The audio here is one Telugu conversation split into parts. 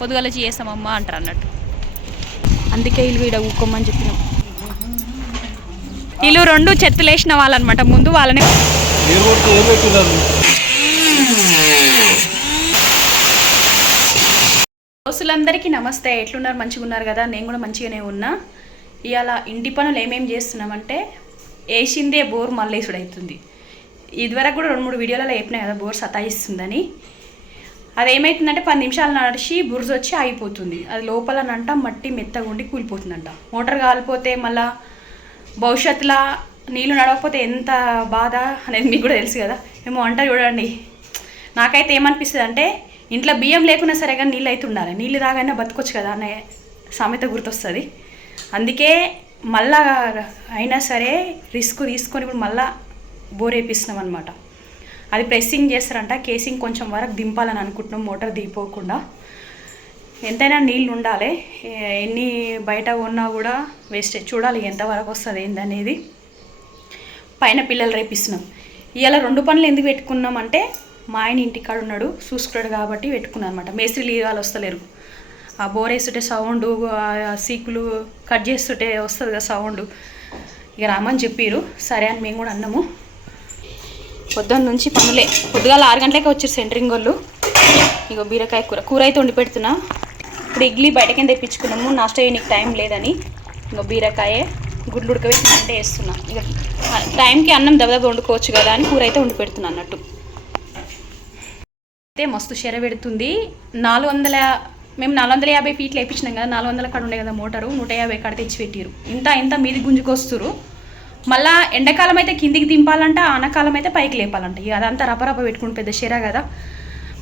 పొద్దుగలచి చేస్తామమ్మా అంటారు అన్నట్టు. అందుకే వీళ్ళు వీడ ఊకోమని చెప్పినాం. వీళ్ళు రెండు చెత్తలు వేసిన వాళ్ళనమాట ముందు వాళ్ళని దోస్తులందరికీ నమస్తే. ఎట్లున్నారు? మంచిగా ఉన్నారు కదా? నేను కూడా మంచిగానే ఉన్నా. ఇవాళ ఇంటి పనులు ఏమేమి చేస్తున్నామంటే వేసిందే బోర్ మల్లేసుడు అవుతుంది ఇదివరకు కూడా రెండు మూడు వీడియోలలో చెప్పినా కదా బోర్ సతాయిస్తుందని. అది ఏమవుతుందంటే పది నిమిషాలు నడిచి బురద వచ్చి ఆగిపోతుంది. అది లోపలనంట మట్టి మెత్తగా ఉండి కూలిపోతుందంట. మోటార్ కాలిపోతే మళ్ళా భవిష్యత్తులో నీళ్ళు నడవకపోతే ఎంత బాధ అనేది మీకు కూడా తెలుసు కదా. ఏమో అంటారు చూడండి. నాకైతే ఏమనిపిస్తుంది అంటే ఇంట్లో బియ్యం లేకున్నా సరే కానీ నీళ్ళు అయితే ఉండాలి. నీళ్ళు తాగైనా బతకొచ్చు కదా అనే సామెత గుర్తొస్తుంది. అందుకే మళ్ళా అయినా సరే రిస్క్ తీసుకొని ఇప్పుడు మళ్ళా బోరేపిస్తున్నాం అనమాట అది ప్రెస్సింగ్ చేస్తారంట. కేసింగ్ కొంచెం వరకు దింపాలని అనుకుంటున్నాం. మోటార్ దిగిపోకుండా. ఎంతైనా నీళ్ళు ఉండాలి. ఎన్ని బయట ఉన్నా కూడా వేస్ట్ చూడాలి ఎంతవరకు వస్తుంది ఏందనేది. పైన పిల్లలు రేపిస్తున్నాం. ఇవాళ రెండు పనులు ఎందుకు పెట్టుకున్నాం అంటే మా ఆయన ఇంటికాడ ఉన్నాడు చూసుకున్నాడు కాబట్టి పెట్టుకున్నాను అనమాట మేస్త్రీలు లీగాలు వస్తలేరు. ఆ బోర్ వేస్తుంటే సౌండ్ సీకులు కట్ చేస్తుంటే వస్తుంది కదా సౌండ్ ఇక రామని చెప్పిర్రు. సరే అని మేము కూడా అన్నాము. పొద్దున్న నుంచి పనులే. పొద్దుగాల ఆరు గంటలకే వచ్చారు సెంటరింగ్ వాళ్ళు. ఇగో బీరకాయ కూర. కూర అయితే వండి పెడుతున్నా. ఇప్పుడు ఇడ్లీ బయటకి తెప్పించుకున్నాము. నాస్ట్ నీకు టైం లేదని. ఇంకో బీరకాయ గుడ్లు ఉడకబెట్టి అంటే వేస్తున్నా ఇక టైంకి అన్నం దెబ్బ వండుకోవచ్చు కదా అని కూర అయితే వండి పెడుతున్నా అన్నట్టు. అయితే మస్తు చెర పెడుతుంది. నాలుగు వందల మేము నాలుగు వందల యాభై ఫీట్లు వేయించినాం కదా. నాలుగు వందల కాడ ఉండే కదా మోటారు. నూట యాభై కాడ తెచ్చి పెట్టిరు ఇంత ఇంత మీది గుంజుకొస్తురు మళ్ళా ఎండాకాలం అయితే కిందికి దింపాలంట ఆనకాలం అయితే పైకి లేపాలంట. ఇక అదంతా రపరప పెట్టుకుని పెద్ద శర కదా.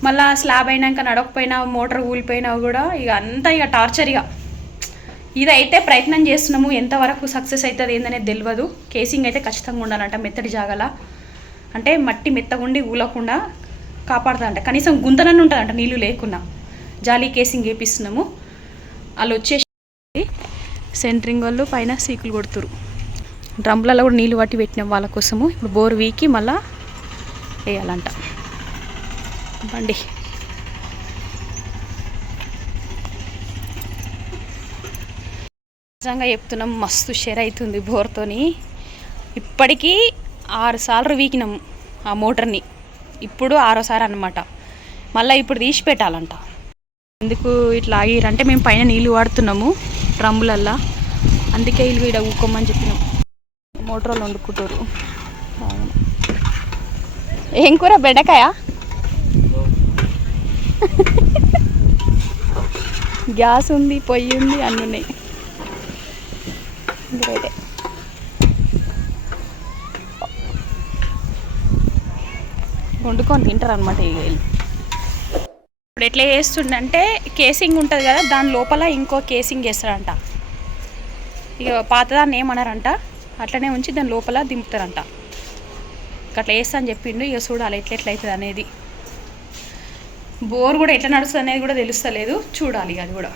మళ్ళా స్లాబ్ అయినాక నడవకపోయినా మోటార్ ఊలిపోయినా కూడా ఇక అంతా ఇక టార్చర్ ఇక. ఇదైతే ప్రయత్నం చేస్తున్నాము ఎంతవరకు సక్సెస్ అవుతుంది ఏందనేది తెలియదు కేసింగ్ అయితే ఖచ్చితంగా ఉండాలంట మెత్తడి జాగల. అంటే మట్టి మెత్తగుండి ఊలకుండా కాపాడుతుందంట కనీసం గుంతనన్ను ఉంటుందంట నీళ్ళు లేకున్నా. జాలీ కేసింగ్ వేపిస్తున్నాము వాళ్ళు వచ్చేసి సెంట్రింగ్ వాళ్ళు పైన సీకులు కొడుతురు డ్రమ్లలో కూడా నీళ్ళు పట్టి పెట్టినాం వాళ్ళ కోసము ఇప్పుడు బోర్ వీకి మళ్ళా వేయాలంట. బండి. నిజంగా చెప్తున్నాం మస్తు షేర్ అవుతుంది బోర్తోని. ఇప్పటికీ ఆరు సార్లు వీకినాం ఆ మోటార్ని. ఇప్పుడు ఆరోసారి అనమాట మళ్ళీ ఇప్పుడు తీసి పెట్టాలంట. ఎందుకు ఇట్లా ఆగిరంటే మేము పైన నీళ్ళు వాడుతున్నాము డ్రమ్ములల్లా. అందుకే వీళ్ళు వీడ ఊకోమని చెప్పినాం. మోటార్ వాళ్ళు వండుకుంటారు ఏం కూర? బెండకాయ? గ్యాస్ ఉంది పొయ్యి ఉంది అన్నీ ఉన్నాయి. గ్రేటే వండుకొని తింటారు అనమాట ఈ ఇప్పుడు ఎట్లా చేస్తుండంటే కేసింగ్ ఉంటుంది కదా దాని లోపల ఇంకో కేసింగ్ చేస్తారంట ఇక పాతదాన్ని ఏమన్నారంట? అట్లనే ఉంచి దాని లోపల దింపుతారంట. ఇక అట్లా వేస్తా అని చెప్పిండు ఇక చూడాలి ఎట్లా ఎట్లా అవుతుంది అనేది. బోర్ కూడా ఎట్లా నడుస్తుంది అనేది కూడా తెలుస్తలేదు చూడాలి అది కూడా.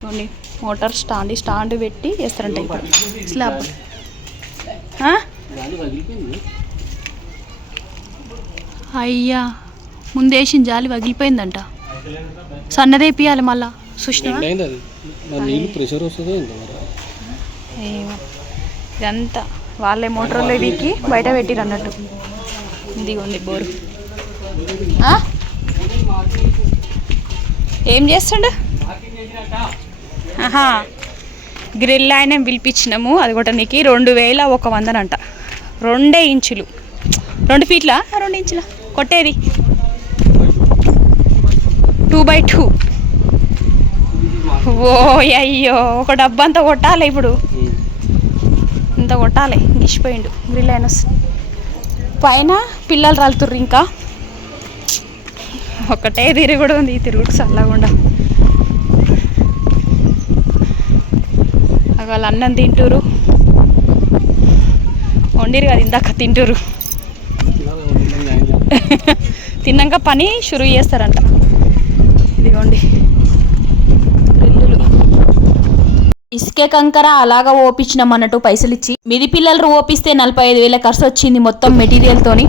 చూడండి మోటార్ స్టాండ్ ఈ స్టాండ్ పెట్టి వేస్తారంట ఇప్పుడు స్లాబ్? అయ్యా ముందు వేసిన జాలి పగిలిపోయిందంట సన్నదేపియాలి మళ్ళా. సుష్ణ? ఏమో. ఇదంతా. వాళ్ళే మోటార్లో వీకి బయట పెట్టిరు అన్నట్టు. ఇదిగోండి బోరు? ఏం చేస్తుండు? ఆహా. గ్రిల్ ఆయన పిలిపించినాము అది కూడా నీకు రెండు వేల ఒక వందనంట. రెండే ఇంచులు. రెండు ఫీట్లా? రెండు ఇంచుల. కొట్టేది. Two by two. ఓ అయ్యో. ఒక డబ్బంతా కొట్టాలి ఇప్పుడు. ఇంత కొట్టాలి. గిసిపోయిండు. గ్రిల్ అయిన పైన పిల్లలు రాలుతుర్రు ఇంకా. ఒకటే తిరుగుడు ఉంది. ఈ తిరుగుడు చల్లకుండా వాళ్ళు అన్నం తింటురు వండిరు కదా ఇందాక తింటురు తిన్నాక పని షురు చేస్తారంట. ఇదిగోండి. ఇసుకే కంకర అలాగా ఓపించినాం అన్నట్టు పైసలు ఇచ్చి మిది పిల్లలు ఓపిస్తే నలభై ఐదు వేల ఖర్చు వచ్చింది మొత్తం మెటీరియల్తోని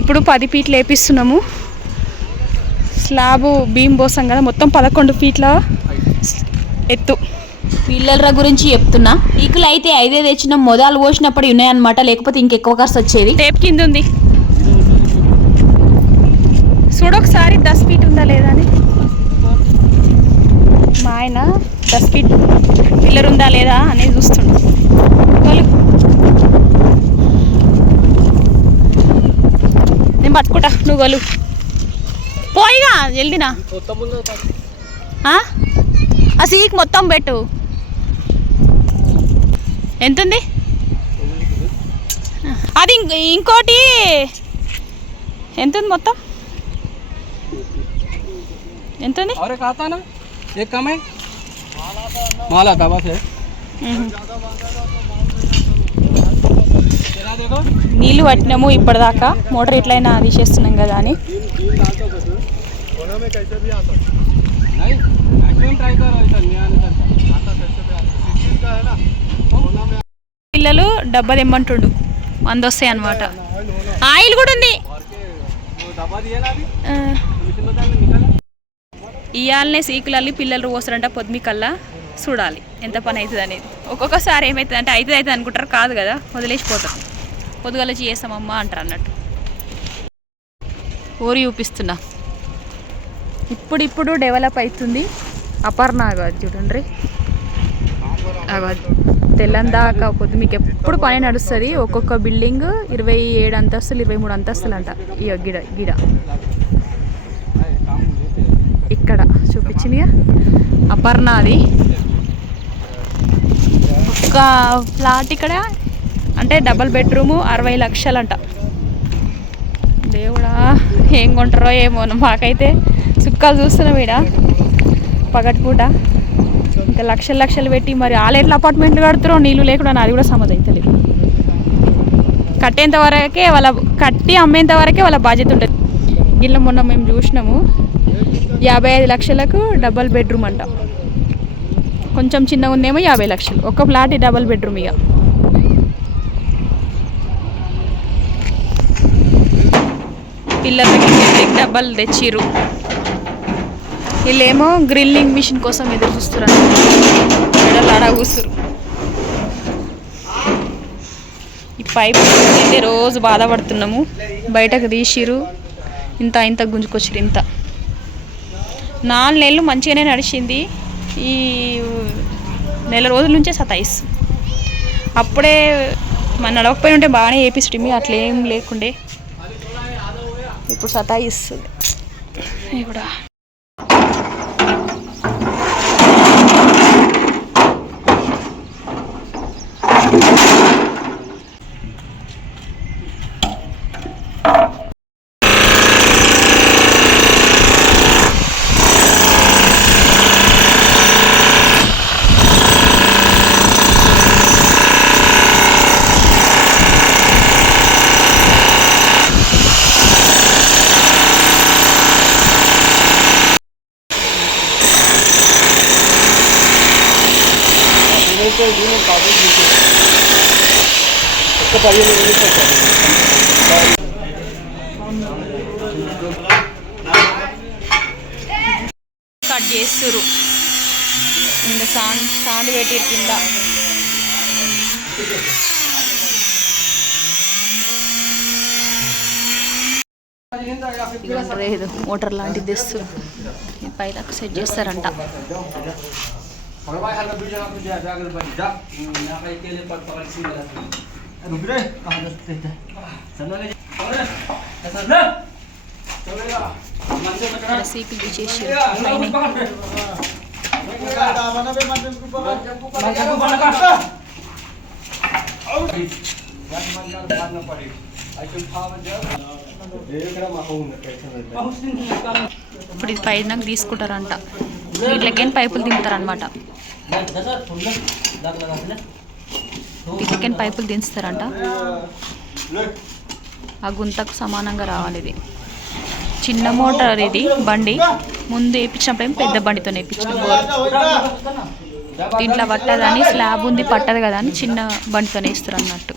ఇప్పుడు పది ఫీట్లు వేపిస్తున్నాము స్లాబ్ బీమ్ పోసాం కదా మొత్తం పదకొండు ఫీట్ల ఎత్తు. పిల్లల గురించి చెప్తున్నా. ఈకులు అయితే ఐదే తెచ్చిన మొదలు పోసినప్పుడు ఉన్నాయన్నమాట లేకపోతే ఇంకెక్కువ ఖర్చు వచ్చేది. టేప్ కింద ఉంది. చూడొకసారి దస్ ఫీట్ ఉందా లేదా అని. మా ఆయన దస్ పిల్లర్ ఉందా లేదా అనేది చూస్తుండు. నేను పట్టుకుంటా నువ్వు గలు పోయిగా జల్దినా ఆ? సీక్ మొత్తం పెట్టు. ఎంతుంది? అది ఇంకోటి ఎంతుంది మొత్తం? ఎంతుంది? माला था बस है तेरा देखो నీళ్ళు పట్టినాము ఇప్పటిదాకా మోటార్ ఎట్లయినా తీసేస్తున్నాం కదా అని नहीं मैक्सिमम ट्राई करो ऐसा नहीं आने सकता आता कैसे भी आता सिक्सटीन का है ना होना में పిల్లలు డబ్బా తెమ్మంటుండు వంద వస్తాయి అనమాట ఆయిల్ కూడా ఉంది और के वो दबा दिया ना अभी ఆ, मशीन में डालने निकाला ఇయాలనే సీకులల్లి పిల్లలు పోస్తారంట పొద్దుమికల్లా చూడాలి ఎంత పని అవుతుంది అనేది. ఒక్కొక్కసారి ఏమవుతుంది అంటే అవుతుంది అవుతుంది అనుకుంటారు కాదు కదా వదిలేసిపోతారు పొద్దుగల చేస్తామమ్మా అంటారు అన్నట్టు. ఊరి చూపిస్తున్నా ఇప్పుడిప్పుడు డెవలప్ అవుతుంది. అపర్ణ కాదు చూడండి. అగో తెల్లందాక పొద్దు మీకు ఎప్పుడు పని నడుస్తుంది? ఒక్కొక్క బిల్డింగ్ ఇరవై ఏడు అంతస్తులు ఇరవై మూడు అంతస్తులు అంట. ఇక గిడ గిడ. ఇక్కడ చూపించిందిగా అపర్ణ అది ఒక ఫ్లాట్ ఇక్కడ అంటే డబల్ బెడ్రూము అరవై లక్షలంట. దేవుడా ఏం కొంటారో ఏమో మాకైతే చుక్కాలు చూస్తున్నాం ఈడ పగటిపూట. ఇంకా లక్షలు లక్షలు పెట్టి మరి ఆలేట్ల అపార్ట్మెంట్లు కడుతురో నీళ్ళు లేకుండా నాది కూడా సమజ్ అవుతలేదు కట్టేంత వరకే వాళ్ళ కట్టి అమ్మేంత వరకే వాళ్ళ బాధ్యత ఉంటుంది. గిల్ల మొన్న మేము చూసినాము యాభై ఐదు లక్షలకు డబల్ బెడ్రూమ్ అంటాం. కొంచెం చిన్నగా ఉందేమో యాభై లక్షలు. ఒక ఫ్లాట్ డబల్ బెడ్రూమ్ ఇక. పిల్లలకి కిందకి డబ్బలు తెచ్చిర్రు. వీళ్ళేమో గ్రిల్లింగ్ మిషన్ కోసం ఎదురు చూస్తున్నారు. ఎడలాడా కూసురు ఈ పైప్ అయితే రోజు బాధపడుతున్నాము. బయటకు తీసిరు ఇంత ఇంత గుంజుకొచ్చిరు ఇంత. నాలుగు నెలలు మంచిగానే నడిచింది. ఈ నెల రోజుల నుంచే సతాయిస్ అప్పుడే మన నడవకపోయి ఉంటే బాగానే వేపిస్తుంది అట్లేం లేకుండే. ఇప్పుడు సతాయిస్తుంది. ఇప్పుడు పదిహేను కట్ చేస్తురు ఇంకా సాండ్ సాండ్ పెట్టి కింద. లేదు మోటార్ లాంటిది తెస్తారు ఇది సెట్ చేస్తారంట. ఇప్పుడు ఇది పైన తీసుకుంటారంట. వీటికైనా పైపులు దింపుతారనమాట కిచెన్ పైపులు దించుతారంట. ఆ గుంతకు సమానంగా రావాలి ఇది. చిన్న మోటార్ ఇది బండి. ముందు వేయించినప్పుడు ఏమి పెద్ద బండితో వేయించిన దీంట్లో పట్టదని స్లాబ్ ఉంది పట్టదు కదా అని చిన్న బండితో వేస్తారు అన్నట్టు.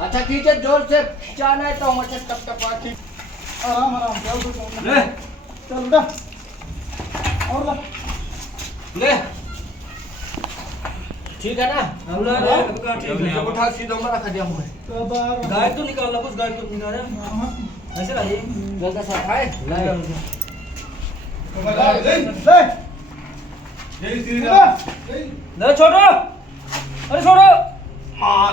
अच्छा खींचे ज़ोर से खिंचाना है तो मुझे तब तक खींच आराम आराम चल चल और ले। ठीक है ना ठीक उठा सीधा में रखा दिया मुझे कबार गाय तो निकालना कुछ गाय को निकाल रहा ऐसे लाइए जल्दी से खाए ले ले यही सीधा ले ले छोड़ो अरे छोड़ो हाँ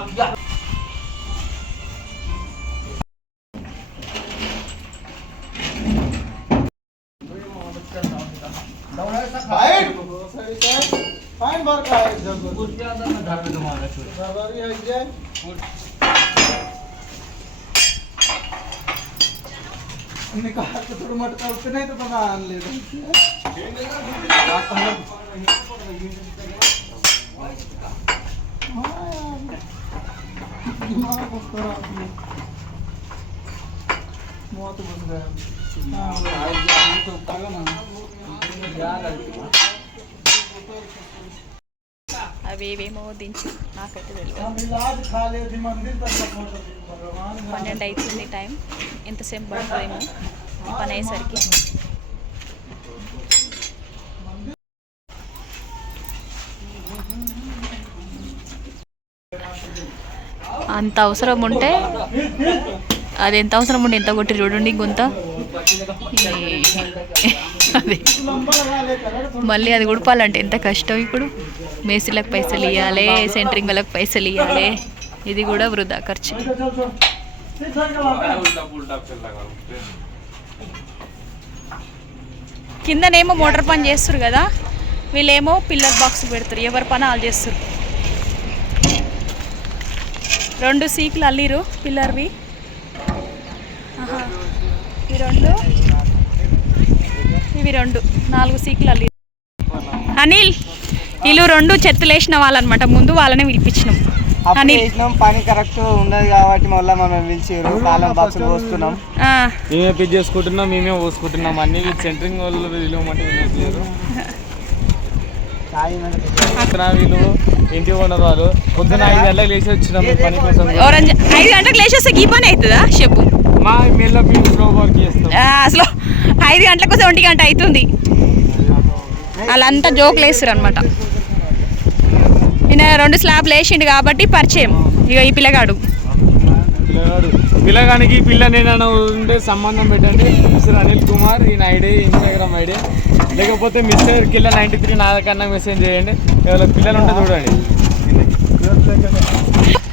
हमने कहा तो थोड़ा मटका उतने तो बना ले मौत बन गया हाँ। तो पागल ना यार అవి ఏవేమో దించి నాకైతే తెలియదు పన్నెండు అవుతుంది టైం. ఎంతసేపు పడుతుందేమో పని అయ్యేసరికి అంత అవసరం ఉంటే అది ఎంత అవసరం ఉంటే ఎంత కొట్టి చూడండి గుంత మళ్ళీ అది గుడపాలంటే ఎంత కష్టం ఇప్పుడు? మేస్త్రీలకు పైసలు ఇవ్వాలి సెంటరింగ్ వాళ్ళకి పైసలు ఇవ్వాలి ఇది కూడా వృధా ఖర్చు. కిందనేమో మోటార్ పని చేస్తారు కదా వీళ్ళేమో పిల్లర్ బాక్స్ పెడతారు ఎవరి పని వాళ్ళు చేస్తారు రెండు సీకులు అల్లిరు పిల్లర్వి. రెండు. ఇవి రెండు నాలుగు సీకులు అల్లిరు అనిల్! వీళ్ళు రెండు చెత్తలు వేసిన వాళ్ళనమాట. ముందు వాళ్ళనే పిలిపించినాం. అప్పుడు పని కరెక్ట్ ఉన్నది కాబట్టి మళ్ళీ మనం పిలిచారు కాలం బాక్సులు పోస్తున్నాం. ఆ, మేమే పిక్ చేసుకుంటున్నాం మేమే పోసుకుంటున్నాం. అన్ని సెంటరింగ్ వాళ్ళు విలువమంటే వినట్లేరు అక్కడ వీళ్ళు ఇంటి ఓనర్ వాళ్ళు. పొద్దున ఐదు గంటలకు లేచి వచ్చినాం ఈ పని కోసం. ఆరెంజ్ ఐదు గంటలకు లేచేస్తే ఈ పని అవుతుందా చెప్పు? మా మెల్ల మేము స్లో వర్క్ చేస్తాం. అసలు ఐదు గంటలకు వస్తే ఒంటి గంట అవుతుంది. వాళ్ళంతా జోకులు వేస్తారు అనమాట ఈయన రెండు స్లాబ్లు వేసిండు కాబట్టి పరిచయం. ఇక ఈ పిల్లగాడు. పిల్లగాడు. పిల్లగానికి పిల్ల నేను ఉంటే సంబంధం పెట్టండి. మిస్టర్ అనిల్ కుమార్ ఈయన ఐడి ఇన్స్టాగ్రామ్ ఐడి. లేకపోతే మిస్టర్ కిల్ల నైంటీ త్రీ నాకన్నా మెసేజ్ చేయండి. ఎవరికి పిల్లలు ఉంటే చూడండి.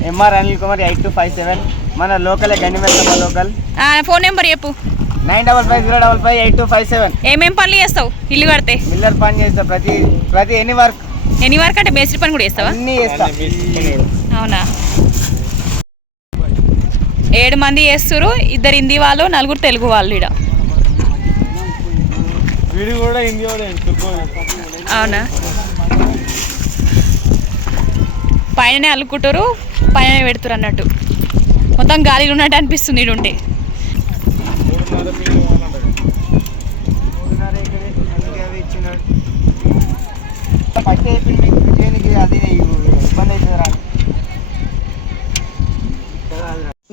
MR Anil Kumar eight two five seven. మన లోకలే గండిమెత్తమ్మ లోకల్? ఆ, ఫోన్ నెంబర్ చెప్పు. Nine double five zero double five eight two five seven. ఏమేం పనులు చేస్తావు? ఇల్లు కడితే. మిల్లర్ పని చేస్తా. ప్రతి ప్రతి ఎనీ వర్క్ ఎన్ని వరకు అంటే మేస్త్రి పని కూడా చేస్తావా? అన్నీ చేస్తా. అవునా? ఏడు మంది చేస్తారు ఇద్దరు హిందీ వాళ్ళు నలుగురు తెలుగు వాళ్ళు తుర్కోడు. అవునా? పైననే అల్లుకుంటారు పైన పెడుతురు అన్నట్టు. మొత్తం గాలిలో ఉన్నట్టు అనిపిస్తుంది ఈడు ఉంటే మూడున్నర ఫీట్ పోవాలంట. మూడున్నర ఎకరే, అందుకే అవి ఇచ్చినాడు. మెకానిక్ షాప్లో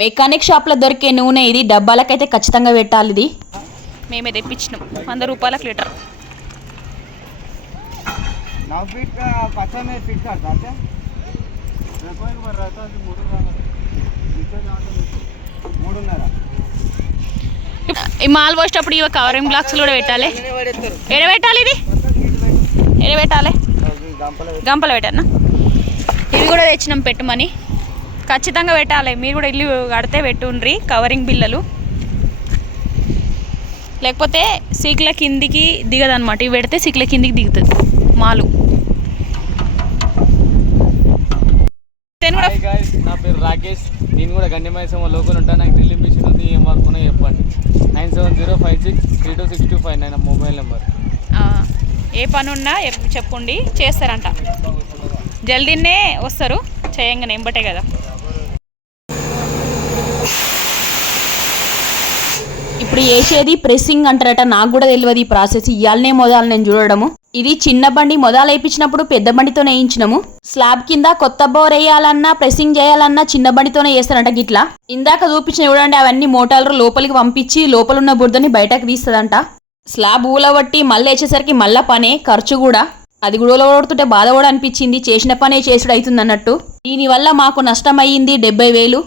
మెకానిక్ షాప్లో దొరికే నూనె ఇది డబ్బాలకైతే ఖచ్చితంగా పెట్టాలి ఇది మేమే తెప్పించినాం వంద రూపాయలకు లీటర్. ఈ మాల్ పోసేటప్పుడు ఇవి కవరింగ్ బ్లాక్స్ కూడా పెట్టాలి. ఎడ పెట్టాలి ఇది? ఎడ పెట్టాలి? గంపలు పెట్టానా ఇవి కూడా తెచ్చినాం పెట్టమని. ఖచ్చితంగా పెట్టాలి. మీరు కూడా ఇల్లు కడితే పెట్టుండ్రి కవరింగ్ బిల్లలు. లేకపోతే సీక్ల కిందికి దిగదన్నమాట. ఇవి పెడితే సీక్ల కిందికి దిగుతుంది. మాలు. నా పేరు రాకేష్. నేను కూడా గండిమైసమ్మ లోకల్ ఉంటాను నాకు డ్రిల్లింగ్ మిషన్ ఉంది. ఏం వర్క్ చెప్పండి. Nine seven zero five six three two six two five nine mobile number. ఏ పని ఉన్నా చేస్తారంట. జల్దీనే వస్తారు చేయంగానే ఎంబటే కదా. ఇప్పుడు వేసేది ప్రెస్సింగ్ అంటారట నాకు కూడా తెలియదు ఈ ప్రాసెస్ ఇయాలనే మొదలు నేను చూడడము. ఇది చిన్న బండి మొదలు వేయించినప్పుడు పెద్ద బండితో వేయించినాము. స్లాబ్ కింద కొత్త బోర్ వేయాలన్నా ప్రెస్సింగ్ చేయాలన్నా చిన్న బండితోనే చేస్తారంట గిట్లా. ఇందాక చూపించిన చూడండి అవన్నీ మోటార్లు లోపలికి పంపించి లోపల ఉన్న బురదని బయటకు తీస్తుందంట. స్లాబ్ ఊలబట్టి మళ్ళీ వేసేసరికి మళ్ళా పనే ఖర్చు కూడా. అది కూడా ఊలగొడుతుంటే బాధ కూడా అనిపించింది. చేసిన పనే చేసుడు అవుతుంది అన్నట్టు దీనివల్ల మాకు నష్టం అయ్యింది డెబ్బై వేలు.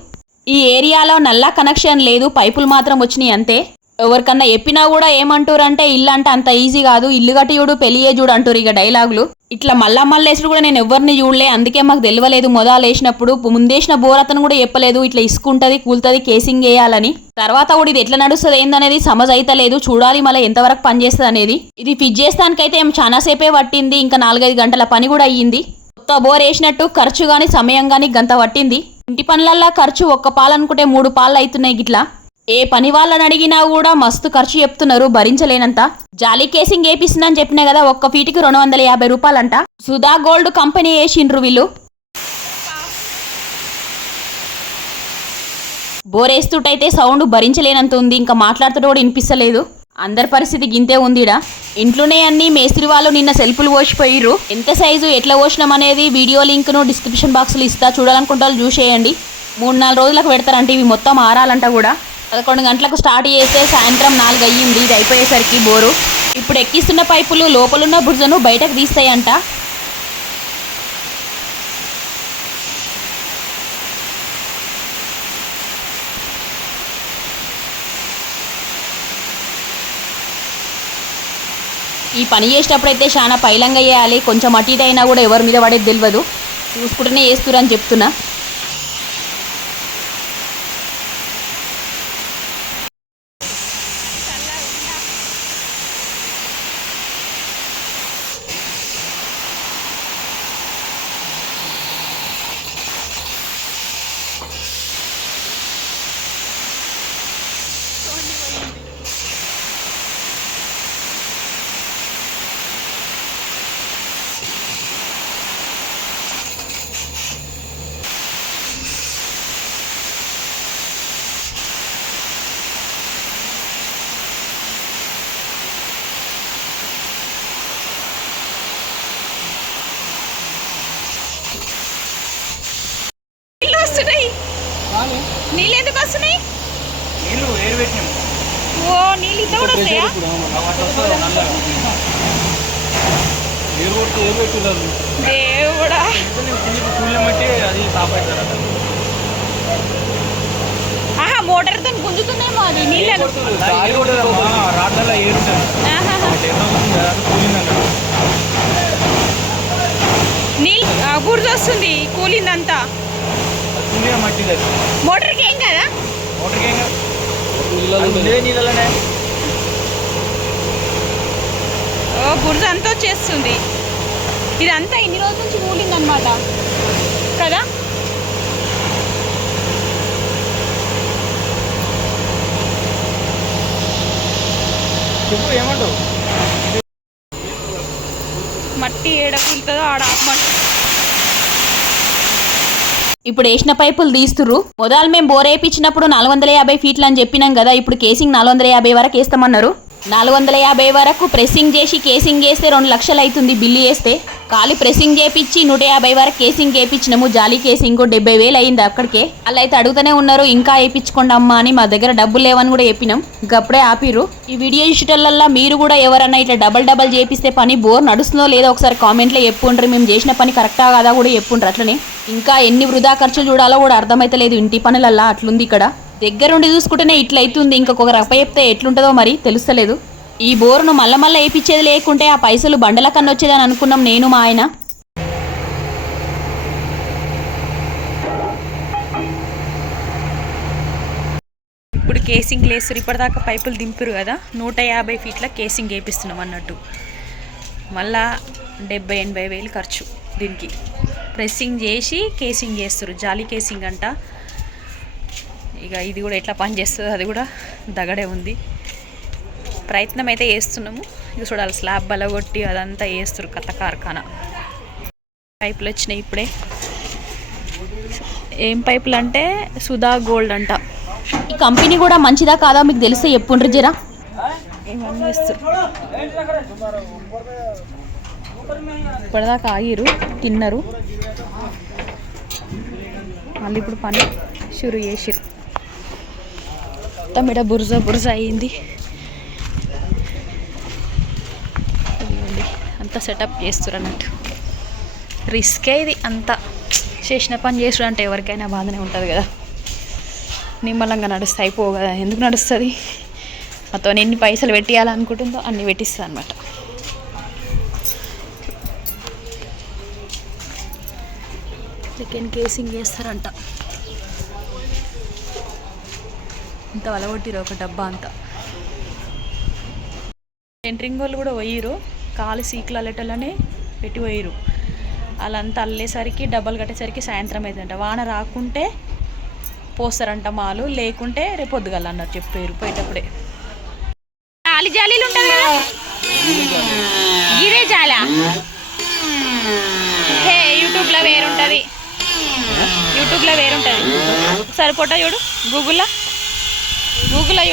ఈ ఏరియాలో నల్లా కనెక్షన్ లేదు పైపులు మాత్రం వచ్చినాయి అంతే. ఎవరికన్నా చెప్పినా కూడా ఏమంటారంటే ఇల్లు అంటే అంత ఈజీ కాదు ఇల్లు కట్టి చూడు చూడు అంటారు ఇక డైలాగులు. ఇట్లా మళ్ళా మళ్ళీ వేసుడు కూడా నేను ఎవరిని చూడలే అందుకే మాకు తెలియలేదు మొదలు వేసినప్పుడు. ముందేసిన బోర్ అతను కూడా చెప్పలేదు ఇట్లా ఇసుకుంటది కూలుతుంది కేసింగ్ వేయాలని తర్వాత కూడా ఇది ఎట్లా నడుస్తుంది ఏందనేది సమజ్ అయితలేదు చూడాలి మళ్ళీ ఎంతవరకు పని చేస్తుంది అనేది. ఇది ఫిట్ చేస్తానికైతే ఏం చాలా సేపే పట్టింది ఇంకా నాలుగైదు గంటల పని కూడా అయ్యింది. కొత్త బోర్ వేసినట్టు ఖర్చు కానీ సమయం కానీ గంత పట్టింది. ఇంటి పనులల్లా ఖర్చు ఒక్క పాలు అనుకుంటే మూడు పాలు అవుతున్నాయి గిట్లా. ఏ పని వాళ్ళని అడిగినా కూడా మస్తు ఖర్చు చెప్తున్నారు భరించలేనంత. జాలీ కేసింగ్ వేపిస్తున్నా అని చెప్పినా కదా ఒక్క ఫీటుకి రెండు వందల యాభై రూపాయలంట. సుధా గోల్డ్ కంపెనీ వేసిండ్రు వీళ్ళు. బోరేస్తుంటైతే సౌండ్ భరించలేనంత ఉంది ఇంకా మాట్లాడుతూ కూడా వినిపిస్తలేదు. అందరి పరిస్థితి గింతే ఉందిడా? ఇంట్లోనే అన్ని మేస్త్రి వాళ్ళు నిన్న సెల్ఫ్లు పోసిపోయిర్రు. ఎంత సైజు ఎట్లా పోసినాం అనేది వీడియో లింక్ను డిస్క్రిప్షన్ బాక్స్లో ఇస్తా. చూడాలనుకుంటే వాళ్ళు చూసేయండి. మూడు నాలుగు రోజులకు పెడతారంటే ఇవి మొత్తం ఆరాలంట కూడా. పదకొండు గంటలకు స్టార్ట్ చేస్తే సాయంత్రం నాలుగు అయ్యింది. ఇది అయిపోయేసరికి బోరు. ఇప్పుడు ఎక్కిస్తున్న పైపులు లోపలున్న బుర్జను బయటకు తీస్తాయంట. ఈ పని చేసేటప్పుడు అయితే చాలా పైలంగా వేయాలి కొంచెం అటు ఇటు అయినా కూడా ఎవరి మీద పడేది తెలియదు చూసుకుంటూనే వేస్తురని చెప్తున్నా నీళ్ళు వస్తున్నాయి నీళ్ళు ఎందుకు వస్తున్నాయి నీళ్ళు ఏరు పెట్టినాం ఓ నీళ్ళు ఇంత కూడా వస్తాయా ఏరు కొట్టి ఏరు పెట్టున్నారు దేవుడా కూలిన బట్టి మోటార్తో గుంజుతుందేమో అది నీళ్ళు రాడ్లలో ఏరు నీళ్ళు ఆ, బురద వస్తుంది కూలిందంతా. మోటార్కి ఏం కదా? మోటార్కి ఏం కాదు. నీళ్ళలోనే ఓ బురద అంతా వచ్చేస్తుంది. ఇదంతా రోజుల నుంచి కూలింగ్ అనమాట కదా? ఏమంటావు? మట్టి ఏడ కూలుతుందో ఆడ ఇప్పుడు వేసిన పైపులు తీస్తుర్రు. మొదలు మేము బోర్ వేయించినప్పుడు నాలుగు వందల యాభై ఫీట్లు అని చెప్పినాం కదా ఇప్పుడు కేసింగ్ నాలుగు వందల యాభై వరకు వేస్తామన్నారు. నాలుగు వందల యాభై వరకు ప్రెస్సింగ్ చేసి కేసింగ్ చేస్తే రెండు లక్షలు అవుతుంది బిల్లు వేస్తే ఖాళీ ప్రెస్సింగ్ చేపించి నూట యాభై వరకు కేసింగ్ చేయించినాము జాలీ కేసింగ్ డెబ్బై వేలు అయింది అక్కడికే. వాళ్ళు అయితే అడుగుతూనే ఉన్నారు ఇంకా వేయించుకోండి అమ్మా అని మా దగ్గర డబ్బులు లేవని కూడా చెప్పినాం. ఇంకప్పుడే ఆపిర్రు. ఈ వీడియో చూసేటల్లా మీరు కూడా ఎవరన్నా ఇట్లా డబల్ డబల్ చేపిస్తే పని బోర్ నడుస్తుందో లేదో ఒకసారి కామెంట్లో చెప్పుండ్రు. మేము చేసిన పని కరెక్టా కాదా కూడా చెప్పుండ్రు అట్లనే. ఇంకా ఎన్ని వృధా ఖర్చులు చూడాలో కూడా అర్థమైతలేదు. ఇంటి పనులల్లా అట్లుంది ఇక్కడ. దగ్గరుండి చూసుకుంటేనే ఇట్లా అవుతుంది ఇంకొక రప్ప చెప్తే ఎట్లుంటుందో మరి తెలుస్తలేదు. ఈ బోరును మల్ల మల్ల వేయించేది లేకుంటే ఆ పైసలు బండల కన్నా వచ్చేదని అనుకున్నాం నేను మా ఆయన. ఇప్పుడు కేసింగ్ లేస్తారు ఇప్పటిదాకా పైపులు దింపురు కదా. నూట యాభై ఫీట్ల కేసింగ్ వేపిస్తున్నాం అన్నట్టు. మళ్ళా డెబ్బై ఎనభై వేలు ఖర్చు దీనికి. ప్రెస్సింగ్ చేసి కేసింగ్ చేస్తారు జాలి కేసింగ్ అంట. ఇక ఇది కూడా ఎట్లా పని చేస్తుందో అది కూడా దగడే ఉంది. ప్రయత్నం అయితే చేస్తున్నాము. ఇక చూడాలి స్లాబ్ బలగొట్టి అదంతా వేస్తారు కథ కార్ఖానా. పైపులు వచ్చినాయి ఇప్పుడే. ఏం పైపులు అంటే సుధా గోల్డ్ అంట. ఈ కంపెనీ కూడా మంచిదా కాదా మీకు తెలిస్తే చెప్పుండ్రి జరా. ఇవన్నీ వేస్తారు ఇప్పటిదాకా ఆగిరు తిన్నారు. మళ్ళీ ఇప్పుడు పని షురు చేసిరు మొత్తం ఇక్కడ బురజ బురజ అయింది. అంత సెటప్ చేస్తారు అన్నట్టు రిస్కే ఇది అంతా చేసిన పని చేసుడు అంటే ఎవరికైనా బాధనే ఉంటుంది కదా. నిమ్మలంగా నడుస్తే అయిపో కదా ఎందుకు నడుస్తుంది? మొత్తం ఎన్ని పైసలు పెట్టియాలనుకుంటుందో అన్ని పెట్టిస్తా అనమాట చికెన్ కేసింగ్ చేస్తారంట. ఇంత వలగొట్టిరు ఒక డబ్బా అంతా. సెంట్రింగ్ వాళ్ళు కూడా పోయిరు కాలు సీకులు అల్లేటోళ్ళనే పెట్టి పోయిరు వాళ్ళంతా అల్లేసరికి డబ్బలు కట్టేసరికి సాయంత్రం అవుతుందంట వాన రాకుంటే పోస్తారంట మాలు లేకుంటే రేపు పొద్దుగల అన్నారు చెప్పారు పోయేటప్పుడే. జాలి జాలీలు కదా? జాలా? హే యూట్యూబ్లో వేరుంటుంది. యూట్యూబ్లో వేరుంటుంది. ఒకసారి ఫోటో చూడు గూగుల్లో. గూగుల్లో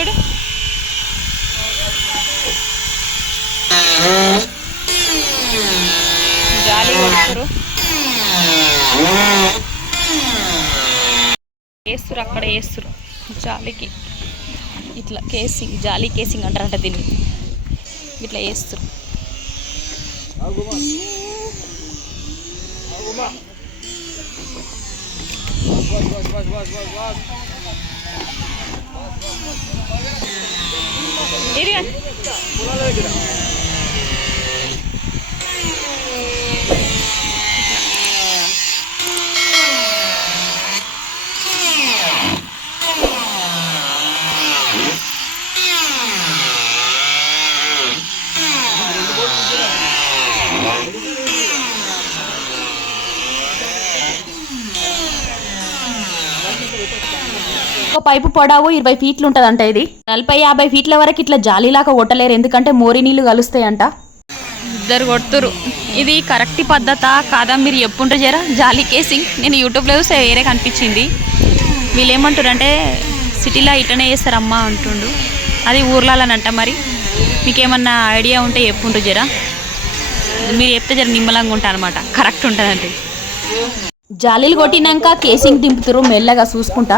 జాలి కొడుతురు. వేస్తురు అక్కడ వేస్తురు జాలికి. ఇట్లా కేసింగ్ జాలి కేసింగ్ అంటారంట దీన్ని. ఇట్లా వేస్తురు ఇది ఒక పైపు పొడవు ఇరవై ఫీట్లు ఉంటదంట ఇది. నలభై యాభై ఫీట్ల వరకు ఇట్లా జాలీలాగా కొట్టలేరు. ఎందుకంటే మోరి నీళ్ళు కలుస్తాయంట. ఇద్దరు కొడుతురు. ఇది కరెక్ట్ పద్ధత కాదా మీరు చెప్పుంటారు జరా? జాలీ కేసింగ్. నేను యూట్యూబ్లో చూస్తే వేరే కనిపించింది. వీళ్ళు ఏమంటారు అంటే సిటీలో ఇట్లనే చేస్తారమ్మా అంటుండు. అది ఊర్లాలనంట మరి. మీకేమన్నా ఐడియా ఉంటే చెప్పుంటారు జరా? మీరు చెప్తే జర నిమ్మలంగా ఉంటా అనమాట కరెక్ట్ ఉంటుందండి జాలీలు కొట్టినాక కేసింగ్ దింపుతురు మెల్లగా చూసుకుంటా.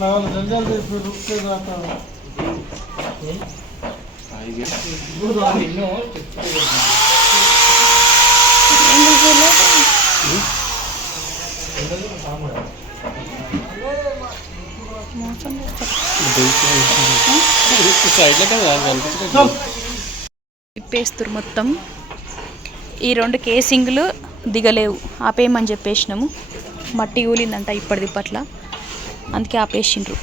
వాళ్ళు మొత్తం. ఈ రెండు కేసింగ్లు దిగలేవు. ఆపేయమని చెప్పేసినాము. మట్టి ఊలిందంట ఇప్పటిది పట్ల. అందుకే ఆపేసిండ్రు.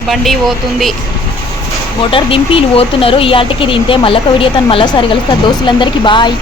బండి పోతుంది. మోటార్ దింపి వీళ్ళు పోతున్నారు. ఇవాళకి దింతే ఇంతే. మళ్ళొక వీడియో తను మళ్ళీసారి కలుస్తా. దోస్తులందరికీ బాయ్.